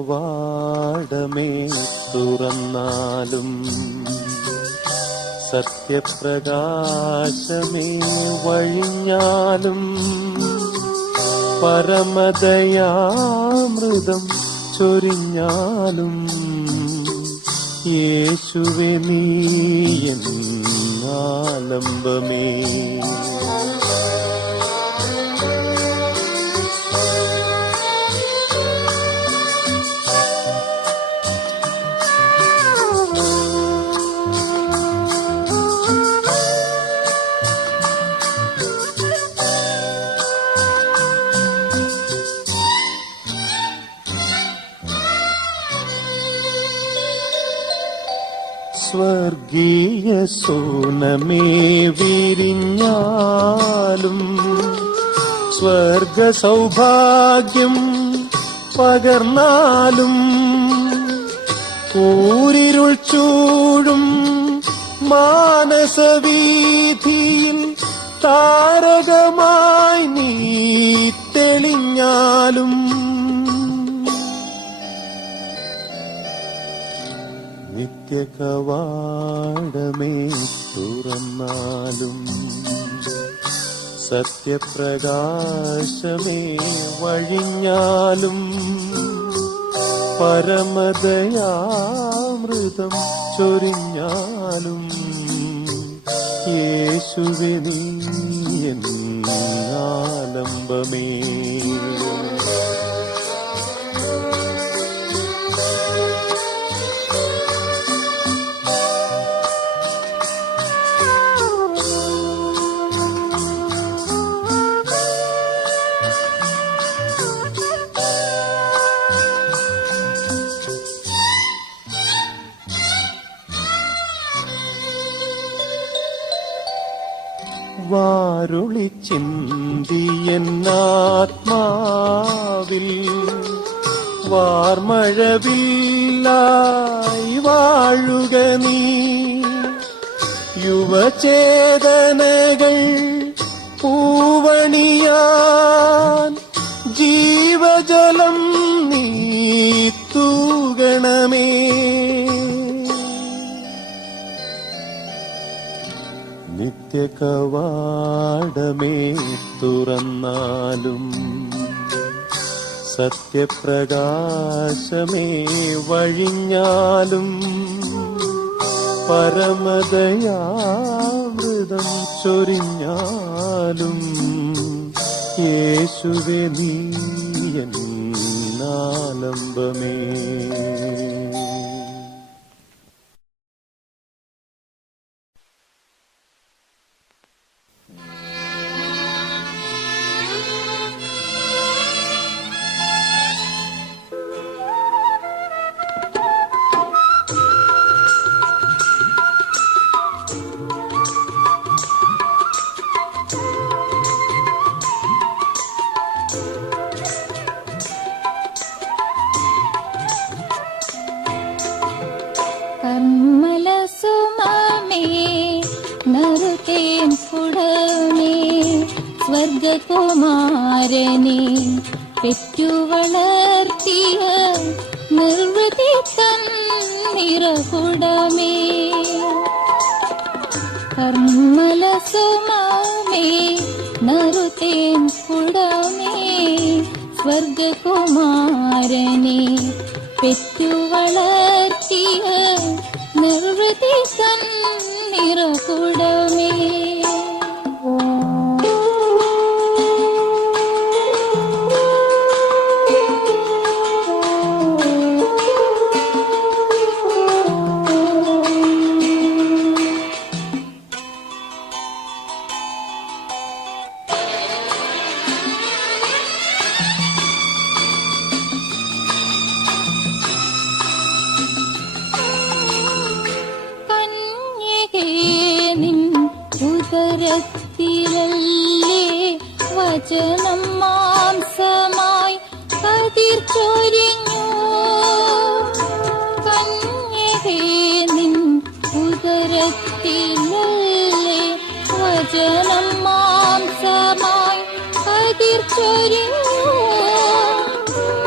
കവാടമേ തുറന്നാലും സത്യപ്രകാശമേ വഴിഞ്ഞാലും പരമദയാമൃതം ചൊരിഞ്ഞാലും യേശുവേ നീ എന്നാലംബമേ. സ്വർഗീയ സോനമേ വിരിഞ്ഞാലും സ്വർഗ സൗഭാഗ്യം പകർന്നാലും കൂരിരുൾ ചൂടും മാനസവീഥിയിൽ താരകമായി നീ തെളിഞ്ഞാലും നിത്യകവാടമേ തുറന്നാലും സത്യപ്രകാശമേ വഴിഞ്ഞാലും പരമദയാമൃതം ചൊരിഞ്ഞാലും യേശുവേ നീ എന്നാലംബമേ. വാരുളി ചിന്തിയെന്നാത്മാവിൽ വാർമഴവില്ലായി വാഴുക നീ. യുവചേതനകൾ പൂവണിയാൻ ജീവജലം നീ തൂകണമേ. നിത്യകവാടമേ തുറന്നാലും സത്യപ്രകാശമേ വഴിഞ്ഞാലും പരമദയാമൃതം ചൊരിഞ്ഞാലും യേശുവേ നീ എന്നാലംബമേ. സ്വർഗകുമാരനെ പെറ്റുവളർത്തിയ നിർവൃതി തന്നിറകുടമേ. കർമ്മലസുമേ നറുതേൻ കുടമേ സ്വർഗകുമാരനെ പെറ്റുവളർത്തിയ നിർവൃതി തന്നിറകുടമേ. ഉദരത്തിലല്ലേ വചനം മാംസമായി കതിർ ചൊരിഞ്ഞു. കന്യകേ നിൻ ഉദരത്തിലല്ലേ വചനം മാംസമായി കതിർ ചൊരിഞ്ഞു.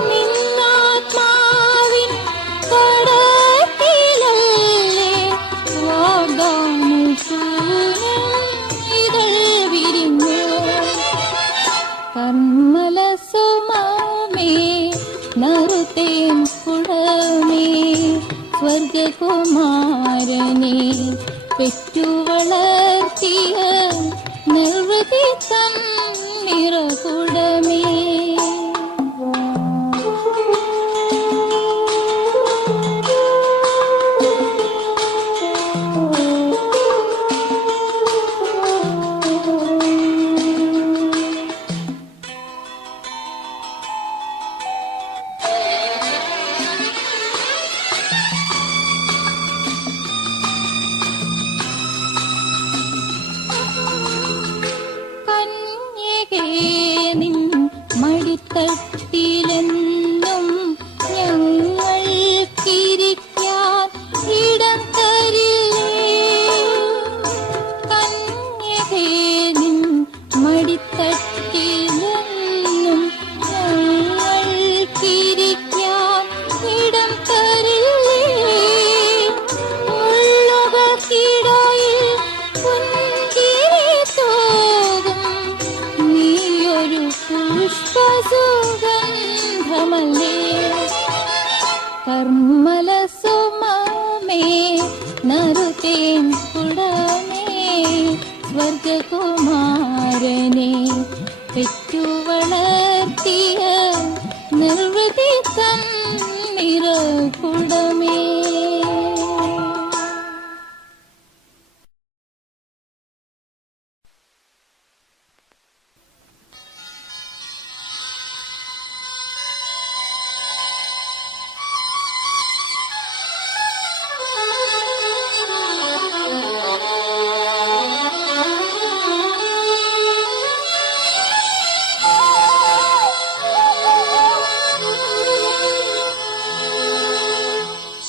നിന്നാത്മാ സ്വർഗകുമാരനെ പെറ്റു വളർത്തിയ നിർവൃതി തന്നിറകുടമേ. നിൻ മടിത്തട്ടിലെന്നും ഞങ്ങൾക്കിരിക്കാൻ ഇടം തരില്ലേ. കന്യകേ നിൻ മടിത്തട്ടിലെന്നും ഞങ്ങൾക്കിരിക്കാൻ ഇടം തരില്ലേ. മുള്ളുകൾക്കിടയിൽ പുഞ്ചിരി തോകും നീയൊരു പുഷ്പസുഗന്ധമല്ലേ. കർമ്മല സുമമേ നറുതേൻ കുടമേ സ്വർഗകുമാരനെ പെറ്റു വളർത്തിയ നിർവൃതി തന്നിറകുടമേ.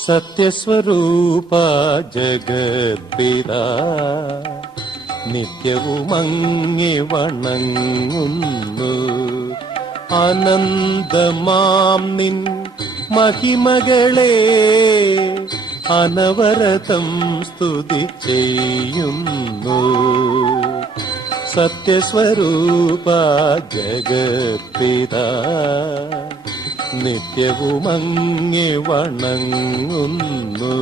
സത്യസ്വരൂപ ജഗദ്പിതാ നിത്യവും അങ്ങേ വണങ്ങുന്നു. അനന്തമാം നിൻ മഹിമകളെ അനവരതം സ്തുതി ചെയ്യുന്നു. സത്യസ്വരൂപ ജഗദ്പിതാ നിത്യവും അങ്ങേ വണങ്ങുന്നു.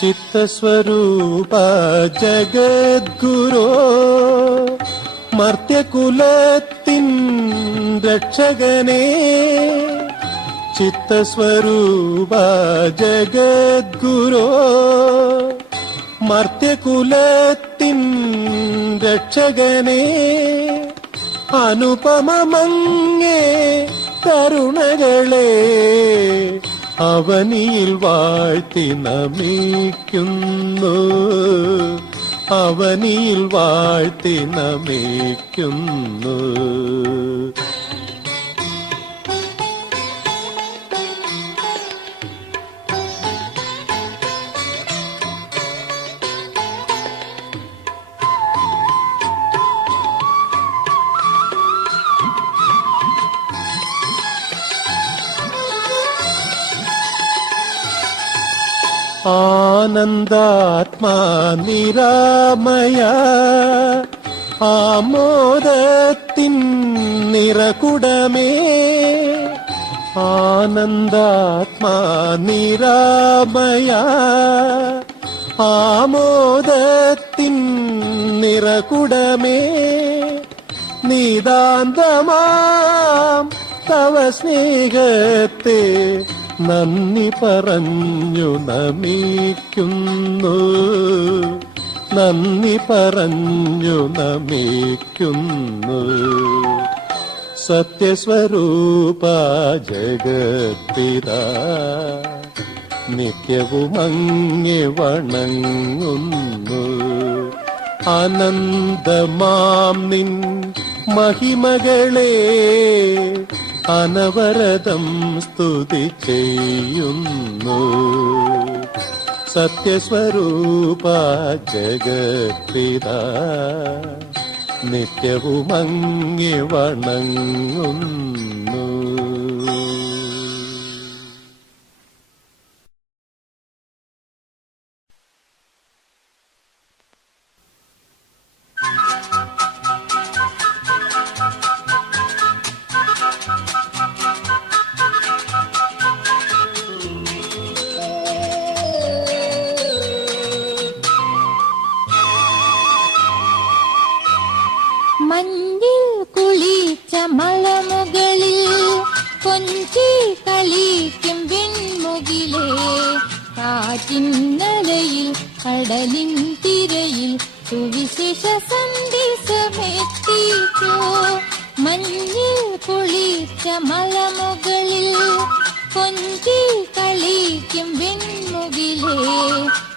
ചിത്തസ്വരൂപ ജഗദ്ഗുരോ മർത്യകുലത്തിൻ രക്ഷകനേ. ചിത്തസ്വരൂപ ജഗദ്ഗുരോ മർത്യകുലത്തിൻ രക്ഷകനേ. അനുപമമങ്ങേ കരുണകളെ അവനിയിൽ വാഴ്ത്തി നമിക്കുന്നു. അവനിയിൽ വാഴ്ത്തി നമിക്കുന്നു. ആനന്ദാത്മാ നിരാമയ ആമോദത്തിൻ നിറകുടമേ. ആനന്ദാത്മാ നിരാമയ ആമോദത്തിൻ നിറകുടമേ. നിതാന്തമാം തവ സ്നേഹത്തെ നന്ദി പറഞ്ഞു നമിക്കുന്നു. നന്ദി പറഞ്ഞു നമിക്കുന്നു. സത്യസ്വരൂപ ജഗദ്പിതാ നിത്യവും അങ്ങേ വണങ്ങുന്നു. അനന്തമാം നിൻ മഹിമകളെ അനവരതം സ്തുതി ചെയ്യുന്നു. സത്യസ്വരൂപ ജഗദ്പിതാ നിത്യവും അങ്ങെ വണങ്ങുന്നു. മഞ്ഞിൽ കുളിച്ച മലമുകളിൽ കൊഞ്ചി കളിക്കും വിൺമുകിലേ, കാറ്റിന്നലയിൽ കടലിൻ തിരയിൽ സുവിശേഷ സന്ദേശമെത്തിക്കോ. മഞ്ഞിൽ കുളിച്ച മലമുകളിൽ കൊഞ്ചി കളിക്കും വിൺമുകിലേ,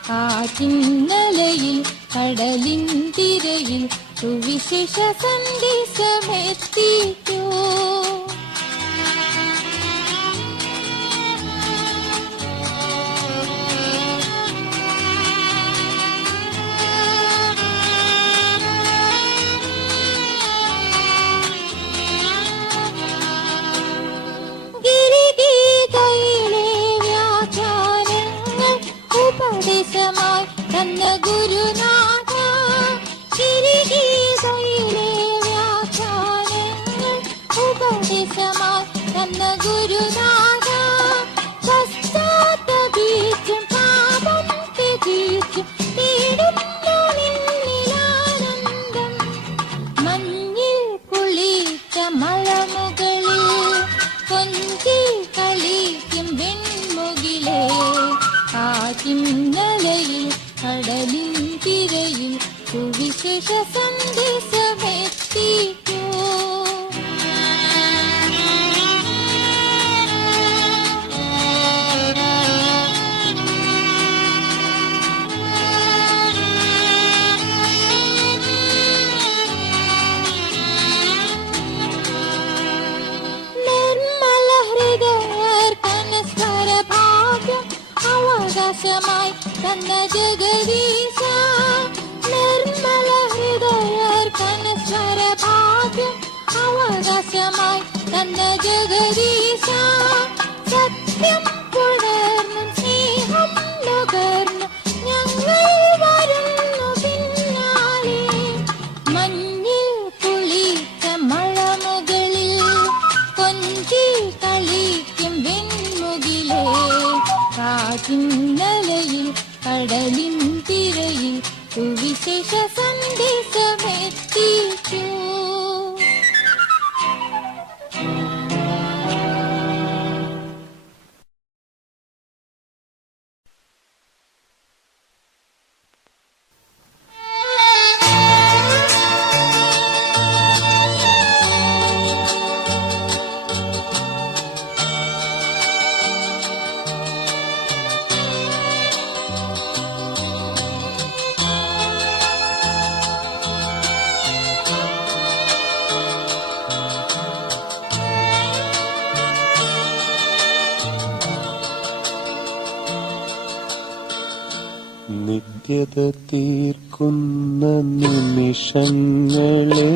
കാറ്റിന്നലയിൽ കടലിൻ തിരയിൽ സുവിശേഷ സന്ദേശമെത്തിക്കോ. ഗിരിഗീതയിലെ വ്യാഖ്യാനങ്ങൾ ഉപദേശമായി തന്ന ഗുരുനാഥ, ഗിരിഗീതയിലെ വ്യാഖ്യാനങ്ങൾ ഉപദേശമായി തന്ന ഗുരുനാഥ, പശ്ചാത്തപിച്ചും പാപം ത്യജിച്ചും തേടുന്നു നിന്നിലാനന്ദം. മഞ്ഞിൽ കുളിച്ച മലമുകളിൽ കൊഞ്ചി കളിക്കും വെൺമുകിലേ, കാറ്റിന്നലയിൽ കടലിൻ തിരയിൽ സുവിശേഷ സന്ദേശമെത്തിക്കോ. നിർമ്മല ഹൃദയർക്കനസ്വര ഭാഗ്യം അവകാശമായി തന്ന ജഗദീശ, നിർമ്മല ഹൃദയർക്കനസ്വര ഭാഗ്യം അവകാശമായി തന്ന ജഗദീശ, സത്യം പുണർന്നും സ്നേഹം നുകർന്നു ഞങ്ങൾ വരുന്നു പിന്നാലെ. മഞ്ഞിൽ കുളിച്ച മലമുകളിൽ കൊഞ്ചി കളിക്കും വെൺമുകിലേ, കാറ്റിന്നലയിൽ കടലിൻ തിരയിൽ സുവിശേഷ സന്ദേശമെത്തിക്കോ. നിത്യത തീർക്കുന്ന നിമിഷങ്ങളെ,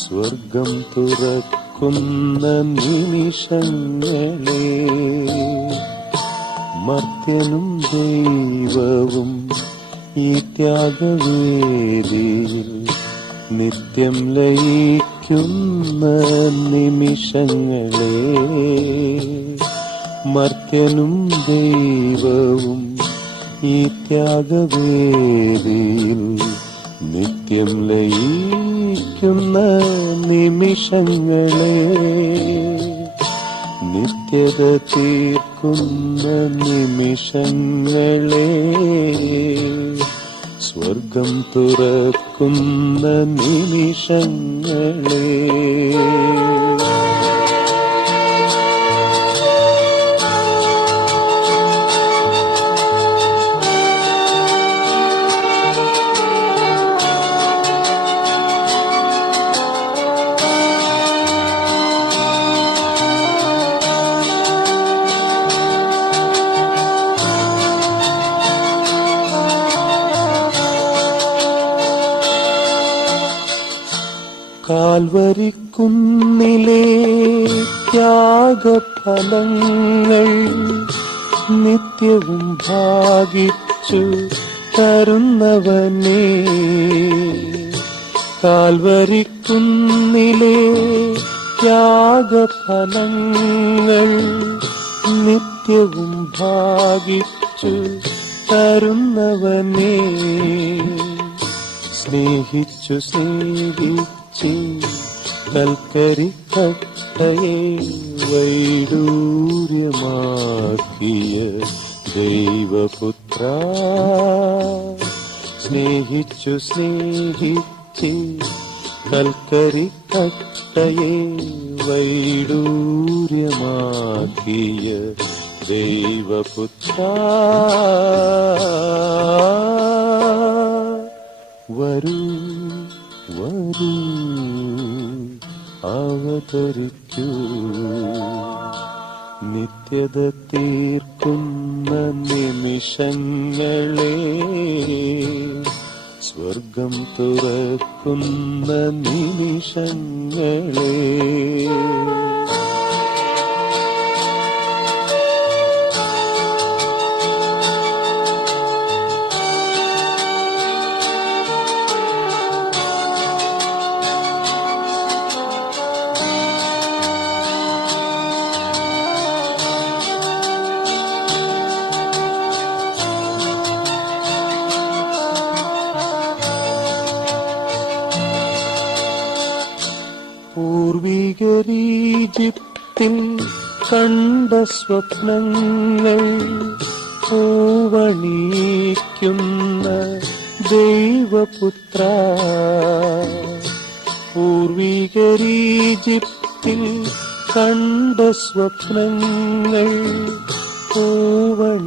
സ്വർഗം തുറക്കുന്ന നിമിഷങ്ങളെ, മർത്യനും ദൈവവും ഈ ത്യാഗവേദിയിൽ നിത്യം ലയിക്കുന്ന നിമിഷങ്ങളെ, മർത്യനും ദൈവവും ഈ ത്യാഗവേദിയിൽ നിത്യം ലയിക്കുന്ന നിമിഷങ്ങളെ, നിത്യത തീർക്കുന്ന നിമിഷങ്ങളെ, സ്വർഗം തുറക്കുന്ന നിമിഷങ്ങളെ. കാൽവരിക്കുന്നിലെ ത്യാഗഫലങ്ങൾ നിത്യവും ഭാഗിച്ചു തരുന്നവനേ, കാൽവരിക്കുന്നിലെ ത്യാഗഫലങ്ങൾ നിത്യവും ഭാഗിച്ചു തരുന്നവനേ, സ്നേഹിച്ചു സ്നേഹിച്ച് കൽക്കരിക്കട്ടയെ വൈഡൂര്യമാക്കിയ ദൈവപുത്ര, സ്നേഹിച്ചു സ്നേഹിച്ച് കൽക്കരിക്കട്ടയെ വൈഡൂര്യമാക്കിയ ദൈവപുത്ര, വരൂ വരൂ അവതരിക്കൂ, നിത്യത തീർക്കുന്ന നിമിഷങ്ങളെ, സ്വർഗം തുറക്കുന്ന നിമിഷങ്ങളെ. പൂർവികരീജിപ്തിൽ കണ്ട സ്വപ്നങ്ങൾ പൂവണിക്കുന്ന ദൈവപുത്ര, പൂർവികരീജിപ്തിൽ കണ്ട സ്വപ്നങ്ങൾ പൂവണിക്കുന്ന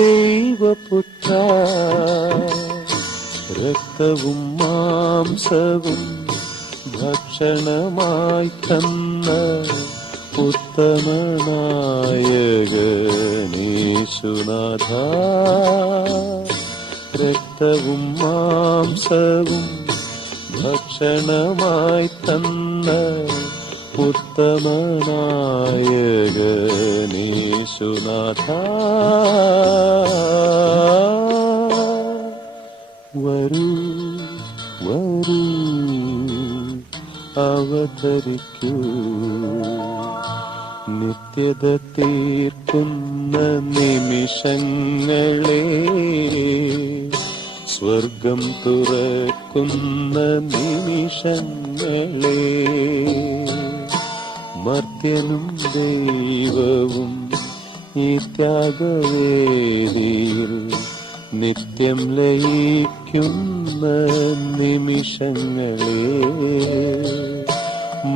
ദൈവപുത്ര, രക്തവും മാംസവും ഭക്ഷണമായി തന്ന ഉത്തമനായകനീശുനാഥ, രക്തവും മാംസവും ഭക്ഷണമായി തന്ന ഉത്തമനായകനീശുനാഥ, വരൂ വരൂ അവതരിക്കൂ, നിത്യത തീർക്കുന്ന നിമിഷങ്ങളെ, സ്വർഗം തുറക്കുന്ന നിമിഷങ്ങളെ. മർത്യനും ദൈവവും ഈ ത്യാഗവേദിയിൽ നിത്യം ലയിക്കുന്ന നിമിഷങ്ങളെ,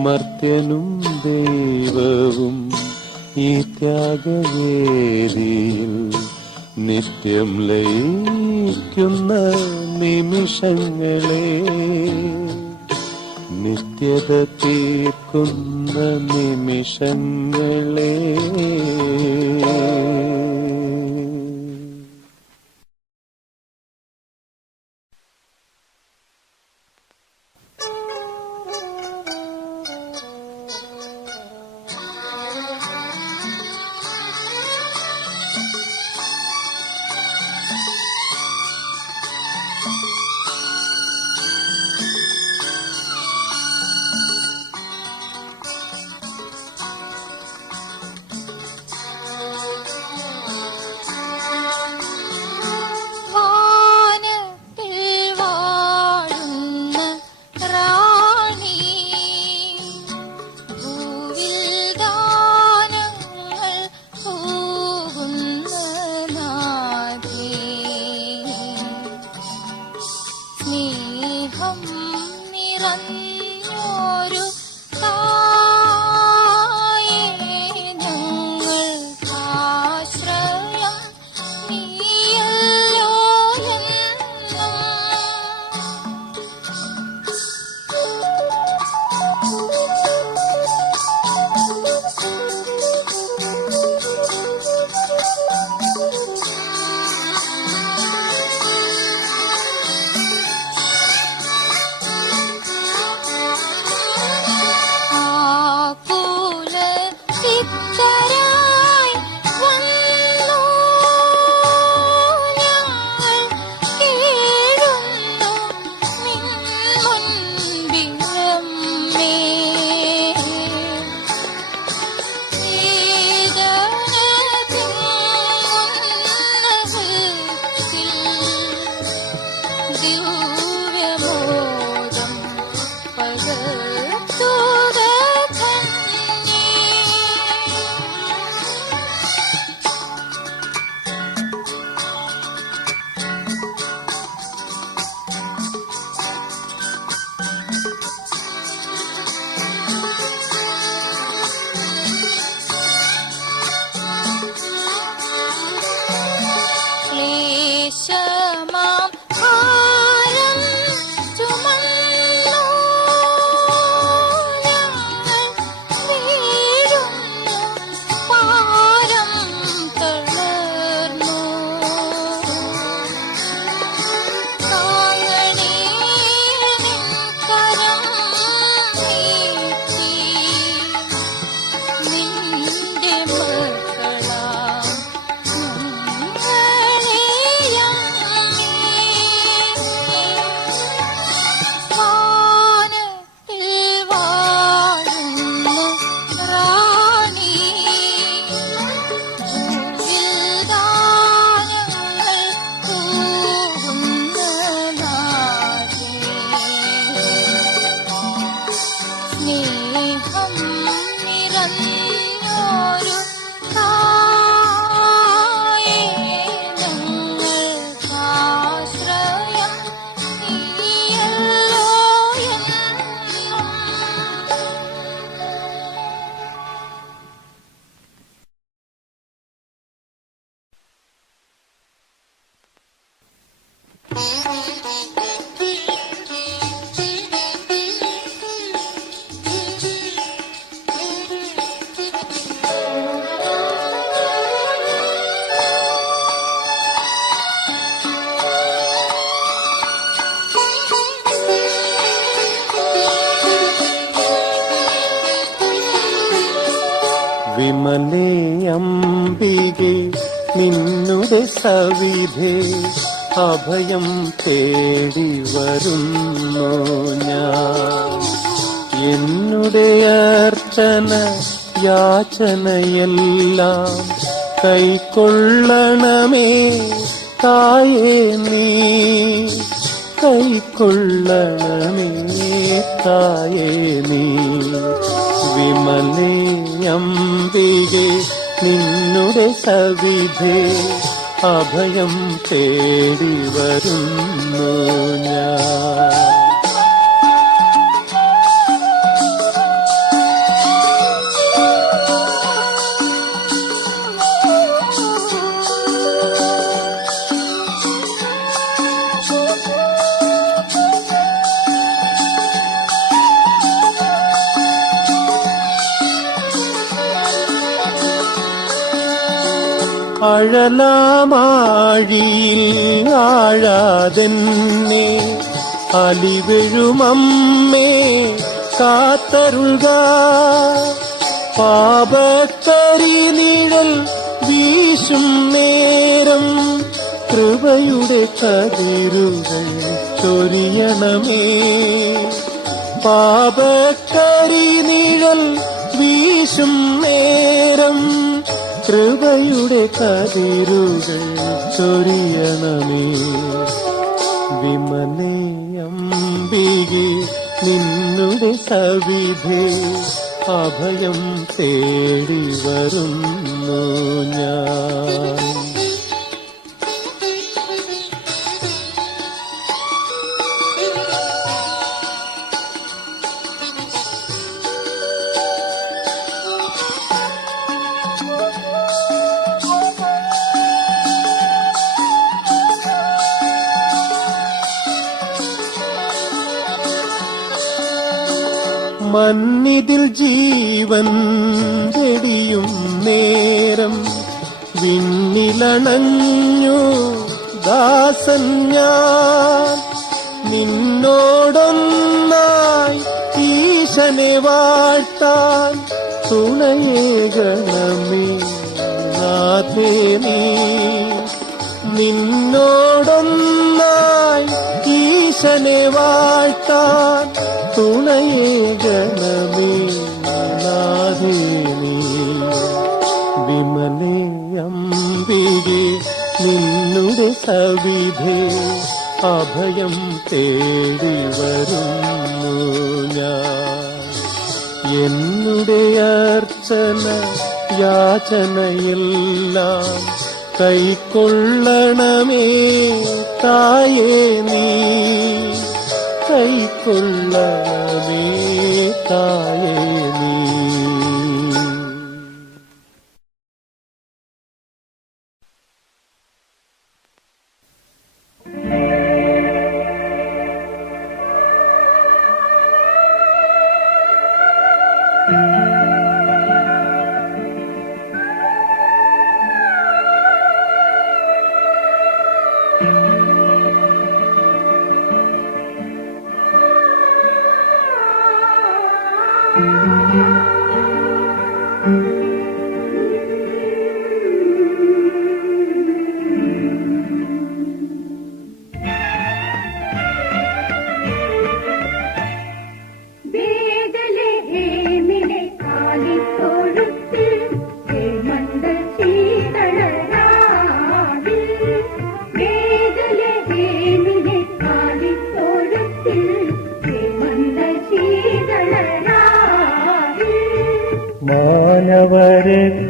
മർത്യനും ദൈവവും ഈ ത്യാഗവേദിയിൽ നിത്യം ലയിക്കുന്ന നിമിഷങ്ങളെ, നിത്യത തീർക്കുന്ന നിമിഷങ്ങളെ. ദിവ്യമോദം പകർത്തുക ധന്യേ. ക്ലേശമാം ഭാരം ചുമന്നു ഞങ്ങൾ വീഴുന്നു, പാരം തളർന്നു. താങ്ങണേ നിൻ കരം നീട്ടി, നിന്റെ മക്കളാം സ്നേഹം നിറഞ്ഞോരു തായേ, ഞങ്ങൾക്കാശ്രയം നീയല്ലോ എന്നും. വിമലേ അംബികെ നിന്നുടെ സവിധേ അഭയം തേടി വരുന്നു ഞാൻ. എന്നുടെ അർച്ചന യാചനയെല്ലാം കൈക്കൊള്ളണമേ തായേ നീ, കൈക്കൊള്ളണമേ തായേ നീ. വിമലേ അംബികെ നിന്നുടെ സവിധേ അഭയം തേടി വരുന്നു ഞാൻ. അഴലാമാഴിയിൽ ആഴാതെന്നെ അലിവെഴുമമ്മേ കാത്തരുൾക. പാപക്കരി നിഴൽ വീശും നേരം കൃപയുടെ കതിരുകൾ ചൊരിയണമേ. പാപക്കരി നിഴൽ വീശും നേരം കൃപയുടെ കതിരുകൾ ചൊരിയണമേ. വിമലേ അംബികെ നിന്നുടെ സവിധേ അഭയം തേടി വരുന്നു ഞാൻ. മന്നിതിൽ ജീവൻ വെടിയും നേരം വിണ്ണിലണഞ്ഞു ദാസൻ ഞാൻ. നിന്നോടൊന്നായി ഈശനെ വാഴ്ത്താൻ തുണയേകണമേ നാഥേ നീ. നിന്നോടൊന്നായി ഈശനെ വാഴ്ത്താൻ തുണയേകണമേ നാഥേ നീ. വിമലേ അംബികെ നിന്നുടെ സവിധേ അഭയം തേടി വരുന്നു ഞാൻ. എന്നുടെ അർച്ചന യാചനയെല്ലാം കൈക്കൊള്ളണമേ തായേ നീ, കൈക്കൊള്ളണമേ തായേ നീ.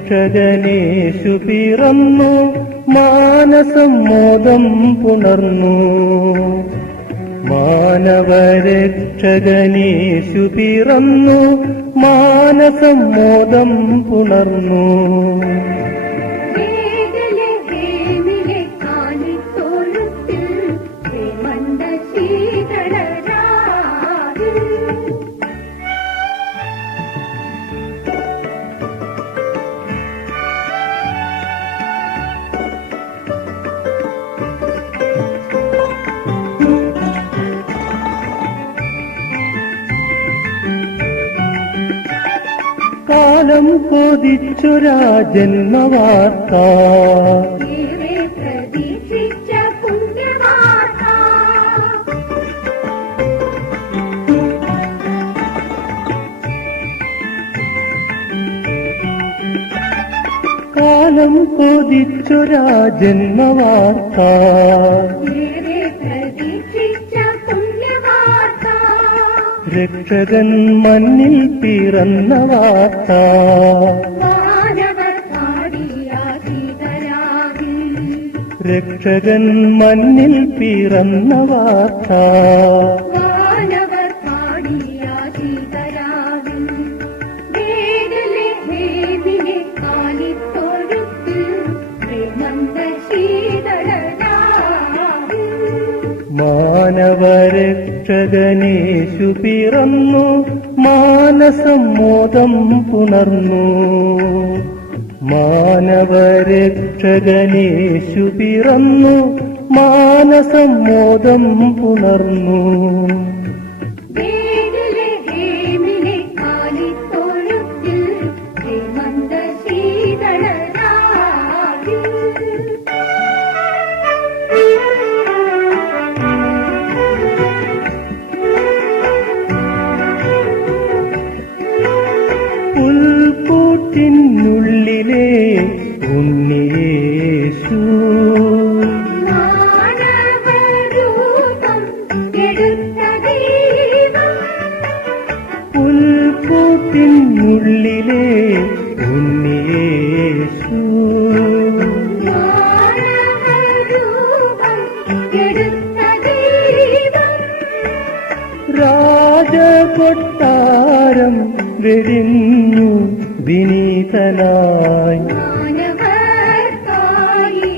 മാനവരക്ഷകനേശു പിറന്നു, മാനസം മോദം പുണർന്നു. മാനവരക്ഷകനേശു പിറന്നു, മാനസം മോദം പുണർന്നു. കാലം കൊതിച്ചൊരാ ജന്മവാർത്ത, പ്രതീക്ഷിച്ച പുണ്യവാർത്ത, കാലം കൊതിച്ചൊരാ ജന്മവാർത്ത, പ്രതീക്ഷിച്ച പുണ്യവാർത്ത, രക്ഷകൻ മണ്ണിൽ പിറന്ന വാർത്ത. മാനവർ പാടിയ സീതരാവിൽ, രക്ഷകൻ മണ്ണിൽ പിറന്ന വാർത്ത. മാനവർ പാടിയ സീതരാവിൽ, ബേത്ലഹേമിലെ കാലിത്തൊഴുത്തിൽ പ്രേമന്ത ശീതളരാവിൽ. മാനവരക്ഷകനേശു പിറന്നു, മാനസം മോദം പുണർന്നു. മാനവരക്ഷകനേശു പിറന്നു, മാനസം മോദം പുണർന്നു. ബേത്ലഹേമിലെ കാലിത്തൊഴുത്തിൽ പ്രേമന്ത ശീതളരാവിൽ. പുൽക്കൂട്ടിനുള്ളിലെ ഉണ്ണിയേശു, മാനവരൂപം എടുത്ത ദൈവം, പുൽക്കൂട്ടിനുള്ളിലെ ഉണ്ണിയേശു. മാനവരൂപം എടുത്ത ദൈവം, രാജകൊട്ടാരം വെടിഞ്ഞു വിനീതനായി. മാനവർക്കായി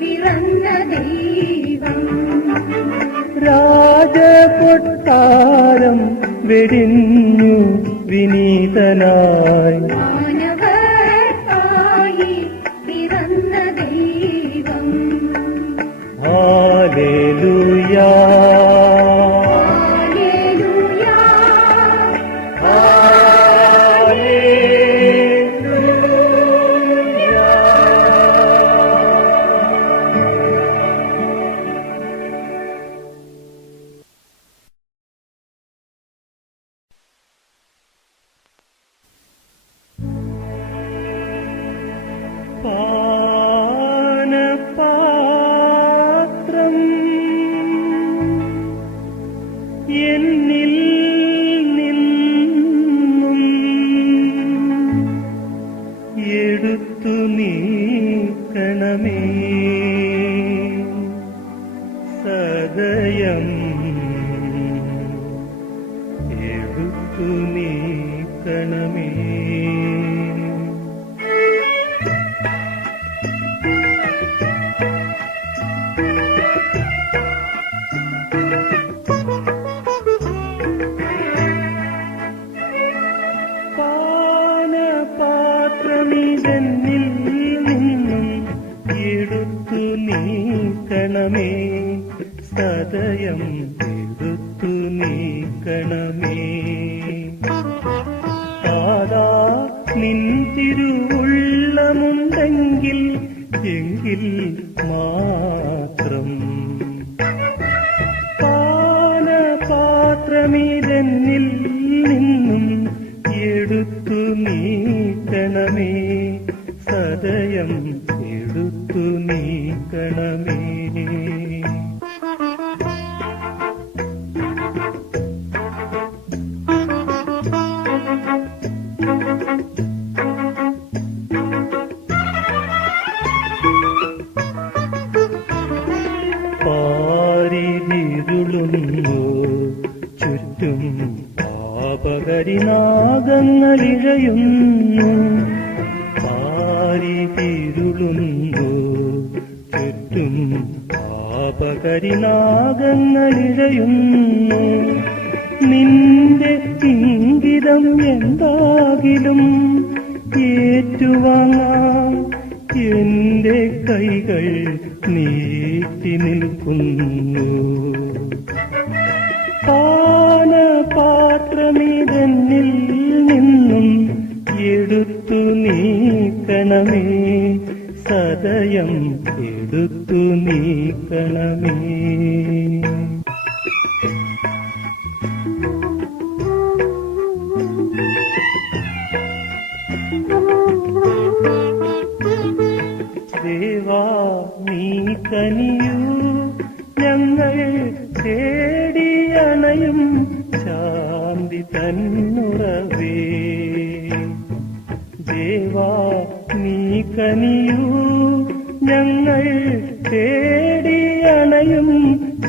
പിറന്ന ദൈവം, രാജകൊട്ടാരം വെടിഞ്ഞു വിനീതനായി. മാനവർക്കായി പിറന്ന ദൈവം. ഹല്ലേലൂയാ, ഹല്ലേലൂയാ, നീക്കണമേ സദയം എടുത്തു നീക്കണമേ താതാ നിൻ തിരുവുള്ളമുണ്ടെങ്കിൽ എങ്കിൽ മാത്രം പാനപാത്രമിതെന്നിൽ നിന്നും എടുത്തു നീക്കണമേ സദയം എടുത്തു നീക്കണമേ പാരിതിരുളുന്നു ചുറ്റും പാപകരിനാഗങ്ങളിഴയുന്നു പാരിതിരുളുന്നു ചുറ്റും പാപകരിനാഗങ്ങളിഴയുന്നു നിന്റെ ഇംഗിതം എന്താകിലും ഏറ്റുവാങ്ങാം എന്റെ കൈകൾ നീട്ടി നിൽക്കുന്നു പാനപാത്രമിതെന്നിൽ നിന്നും എടുത്തു നീക്കണമേ സദയം എടുത്തു നീക്കണമേ ദേവാ നീ കനിയൂ ഞങ്ങൾ തേടിയണയും ശാന്തി തന്നുറവേ ദേവാ നീ കനിയൂ ഞങ്ങൾ തേടിയണയും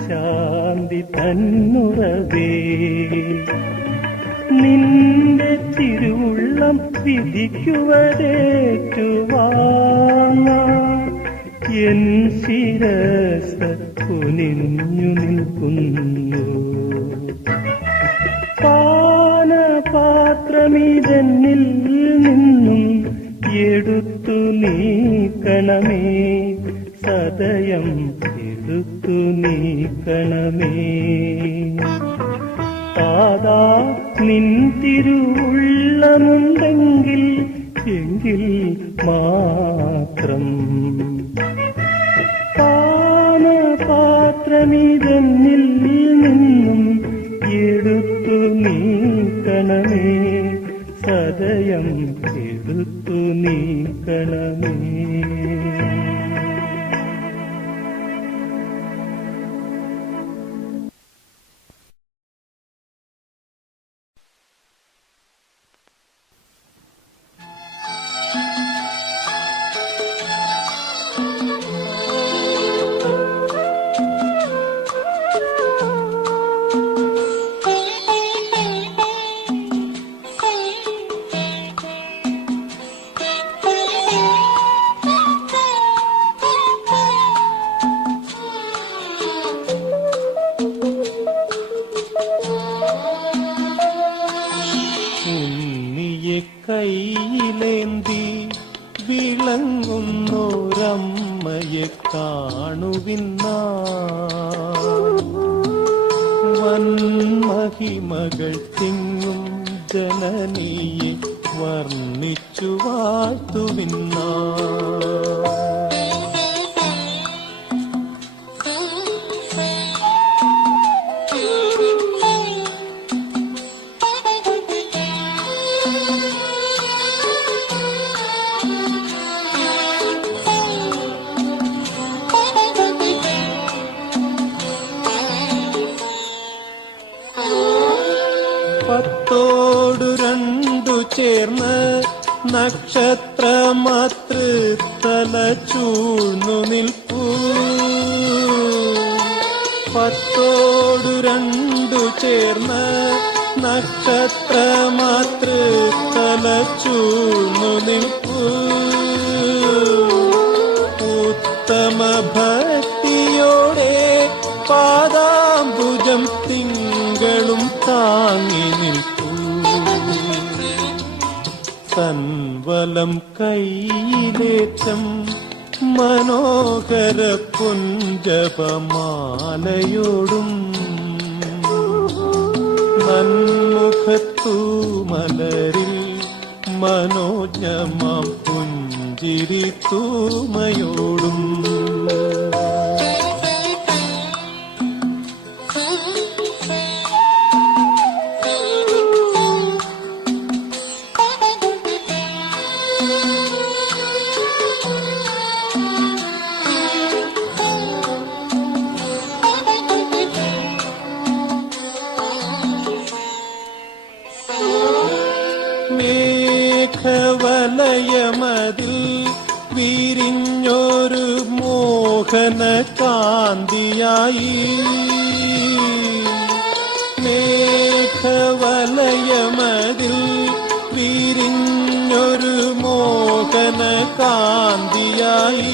ശാന്തി തന്നുറവേ നിന്റെ തിരുവുള്ളം വിധിക്കുവതേറ്റുവാങ്ങാം എൻ ശിരസ കുനിഞ്ഞു നിൽക്കുന്നു പാനപാത്രമിതെന്നിൽ നിന്നും എടുത്തു നീക്കണമേ സദയം എടുത്തു നീക്കണമേ താതാ നിൻ തിരുവുള്ളമുണ്ടെങ്കിൽ എങ്കിൽ മാത്രം പാനപാത്രമിതെന്നിൽ നിന്നും എടുത്തു നീക്കണമേ സദയം എടുത്തു നീക്കണമേ കൈയിലേന്തി വിളങ്ങുന്നോരമ്മയെ കാണുവിന്നാ വൻമഹിമകൾ തിങ്ങും ജനനിയെ വർണ്ണിച്ചു വാഴ്ത്തുവിന്നാ പത്തോടു രണ്ടു ചേർന്ന് നക്ഷത്രമാതൃതല ചൂഴ്ന്നു നിൽപ്പൂ പത്തോടു രണ്ടു ചേർന്ന് നക്ഷത്രമാതൃതല ചൂഴ്ന്നു നിൽപ്പൂ ഉത്തമ ഭക്തിയോടെ പാദാംബുജം തിങ്കളും താങ്ങി നിൽപ്പൂ തൻവലം കൈയിലേറ്റം മനോഹര പുഞ്ചപമാലയോടും നന്മുഖത്തു മലരിൽ മനോജ്ഞമാം പുഞ്ചിരി തൂമയോടും മേഘവലയമതിൽ വിരിഞ്ഞൊരു മോഹന കാന്തിയായി മേഘവലയമതിൽ വിരിഞ്ഞൊരു മോഹന കാന്തിയായി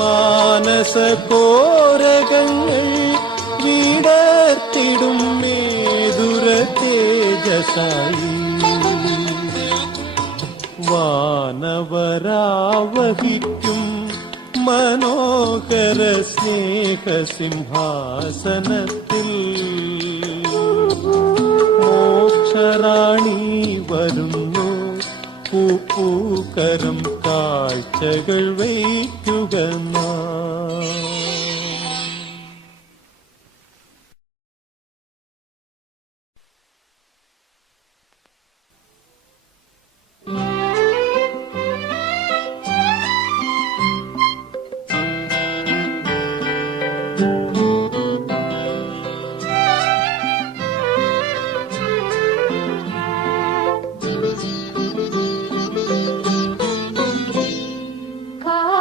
മാനസകോരകങ്ങൾ വിടർത്തിടും മേദുര തേജസായി വാനവരാവഹിക്കും മനോഹര സ്നേഹസിംഹാസനത്തിൽ മോക്ഷറാണി വരുന്നു പൂപ്പൂക്കരം കാഴ്ചകൾ വയ്ക്കുക നാം.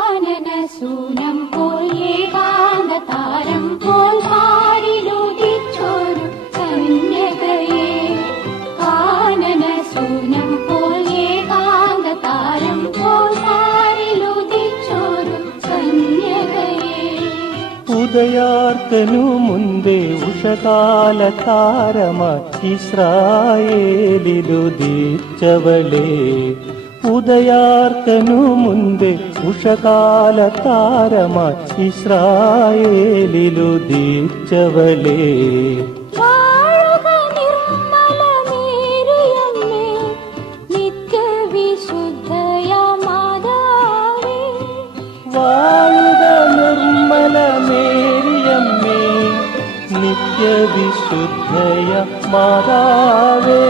കാനനസൂനം പോൽ ഏകാന്തതാരം പോൽ പാരിലുദിച്ചൊരു കന്യകയെ കാനനസൂനം പോൽ ഏകാന്തതാരം പോൽ പാരിലുദിച്ചൊരു കന്യകയെ ഉദയാർക്കനു മുൻപേ ഉഷകാല താരമായി ഇസ്രായേലിലുദിച്ചവളേ ഉദയാർക്കനു മുൻപേ ഉഷകാല താരമായി ഇസ്രായേലിലുദിച്ചവളേ വാഴുക നിർമ്മലമേറിയമ്മേ നിത്യവിശുദ്ധയ മാതാവേ വാഴുക നിർമ്മലമേരിയമ്മേ നിത്യവിശുദ്ധയ മാതാവേ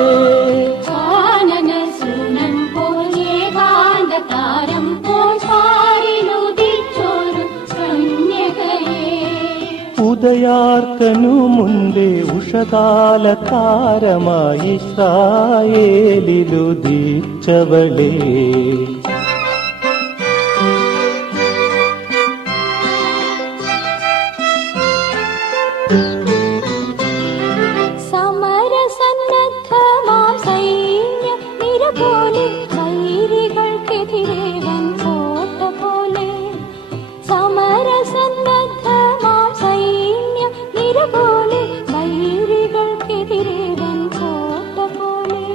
കാനനസൂനം പോൽ ഏകാന്തതാരം പോൽ പാരിലുദിച്ചൊരു കന്യകയെ ഉദയാർക്കനു മുൻപേ ഉഷകാല താരമായി ഇസ്രായേലിലുദിച്ചവളേ സമരസന്നദ്ധമാം സൈന്യ നിരപോലെ വൈരികൾക്കെതിരെ വൻകോട്ട പോലെ സമരസന്നദ്ധമാം സൈന്യ നിരപോലെ വൈരികൾക്കെതിരെ വൻകോട്ട പോലെ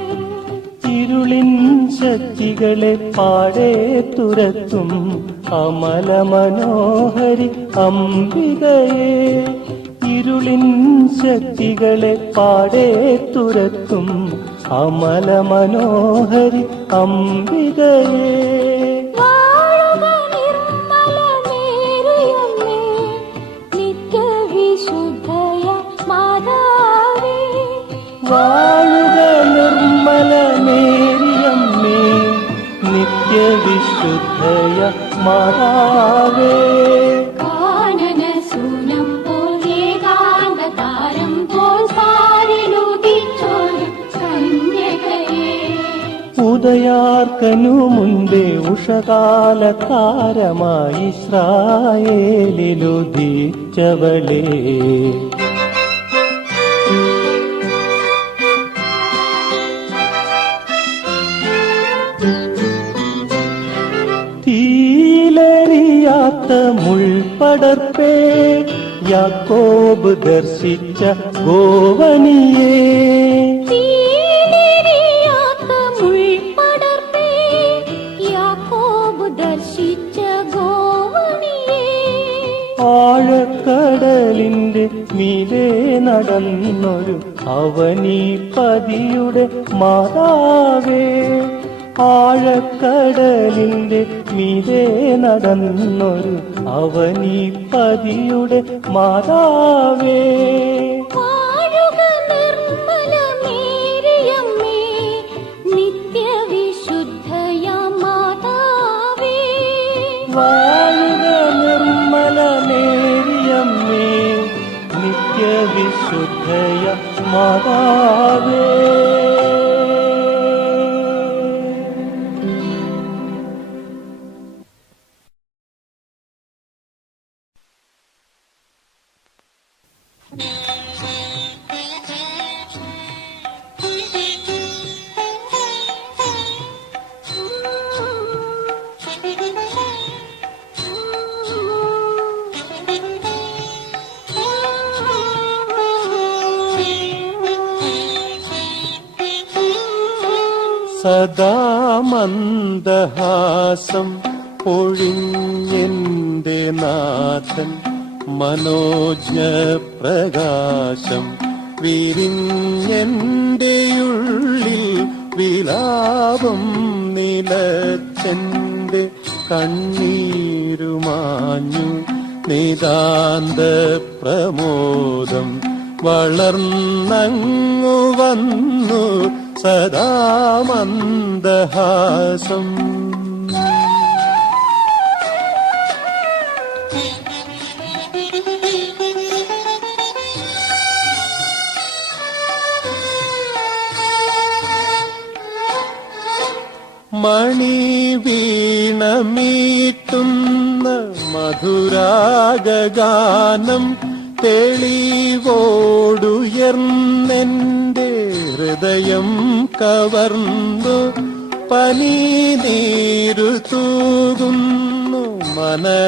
ഇരുളിൻ ശക്തികളെ പാടെ തുരത്തും അമല മനോഹരി അംബികയെ ഇരുളിൻ ശക്തികളെ പാടെ തുരത്തും അമല മനോഹരി അംബികയെ വാഴുക നിർമ്മലമേറിയമ്മേ നിത്യവിശുദ്ധയ മാതാവേ വാഴുക നിർമ്മലമേരിയമ്മേ നിത്യവിശുദ്ധയ മാതാവേ കാനനസൂനം പോൽ ഏകാന്തതാരം പോൽ പാരിലുദിച്ചൊരു കന്യകയെ ഉദയാർക്കനു മുൻപേ ഉഷകാല താരമായി ഇസ്രായേലിലുദിച്ചവളേ തീയിലെറിയാത്ത മുൾപടർപ്പേ യാക്കോബ് ദർശിച്ച ഗോവനിയേ തീയിലെറിയാത്ത മുൾപടർപ്പേ യാക്കോബ് നടന്നൊരു അവനീപതിയുടെ മാതാവേ, ആഴക്കടലിന്റെ മീതെ നടന്നൊരു അവനീപതിയുടെ മാതാവേ, വാഴുക നിർമ്മലമേരിയമ്മേ, നിത്യവിശുദ്ധയാം മാതാവേ. വാഴുക നിർമ്മലമേരിയമ്മേ, നിത്യവിശുദ്ധയ മാതാവേ. സദാ മന്ദഹാസം പൊഴിഞ്ഞെന്റെ നാഥൻ, മനോജ്ഞ പ്രകാശം വിരിഞ്ഞെന്റെ ഉള്ളിൽ, വിലാപം നിലച്ചെന്റെ കണ്ണീരുമാഞ്ഞു, നിതാന്ത പ്രമോദം വളർന്നങ്ങു വന്നു, സദാ മന്ദഹാസം. മണി വീണമീട്ടുന്ന മധുരാഗാനം തെളിവോടുയർന്നെന്റെ ഹൃദയം കവർന്നു, പനിനീരു തൂകുന്നു മനതാരിലാശ,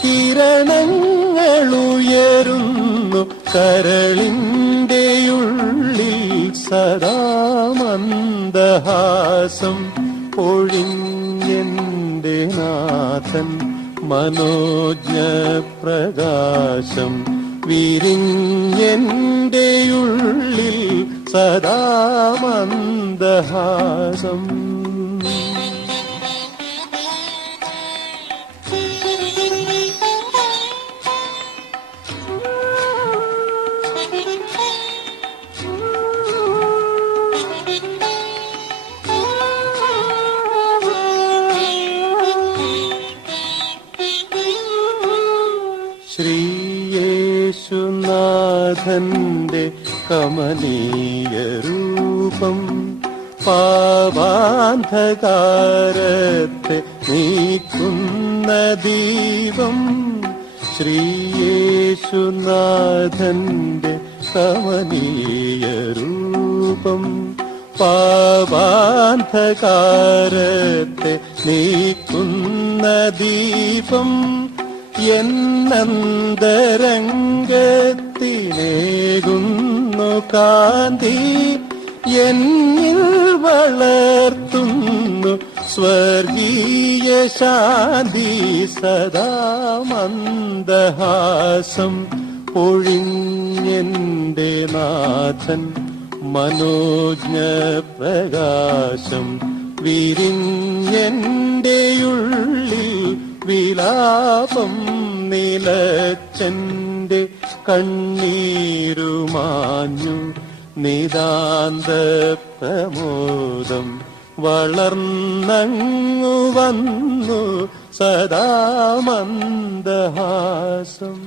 കിരണങ്ങളുയരുന്നു കരളിന്റെ ഉള്ളിൽ, സദാ മന്ദഹാസം പൊഴിഞ്ഞെന്റെ നാഥൻ, മനോജ്ഞ പ്രകാശം വിരിഞ്ഞെന്റെ ഉള്ളിൽ, സദാ മന്ദഹാസം. ശ്രീയേശുനാഥന്റെ കമനീയ രൂപം, പാപാന്ധകാരത്തെ നീക്കുന്ന ദീപം, ശ്രീയേശുനാഥന്റെ കമനീയ രൂപം, പാപാന്ധകാരത്തെ നീക്കുന്ന ദീപം, എന്നന്തരംഗത്തിലേകുന്നു കാന്തി, എന്നിൽ വളർത്തുന്നു സ്വർഗീയ ശാന്തി, സദാ മന്ദഹാസം പൊഴിഞ്ഞെന്റെ നാഥൻ, മനോജ്ഞ പ്രകാശം വിരിഞ്ഞെന്റെ ഉള്ളിൽ, വിലാപം നിലച്ചെന്റെ കണ്ണീരുമാഞ്ഞു, നിതാന്ത പ്രമോദം വളർന്നങ്ങു വന്നു, സദാ മന്ദഹാസം.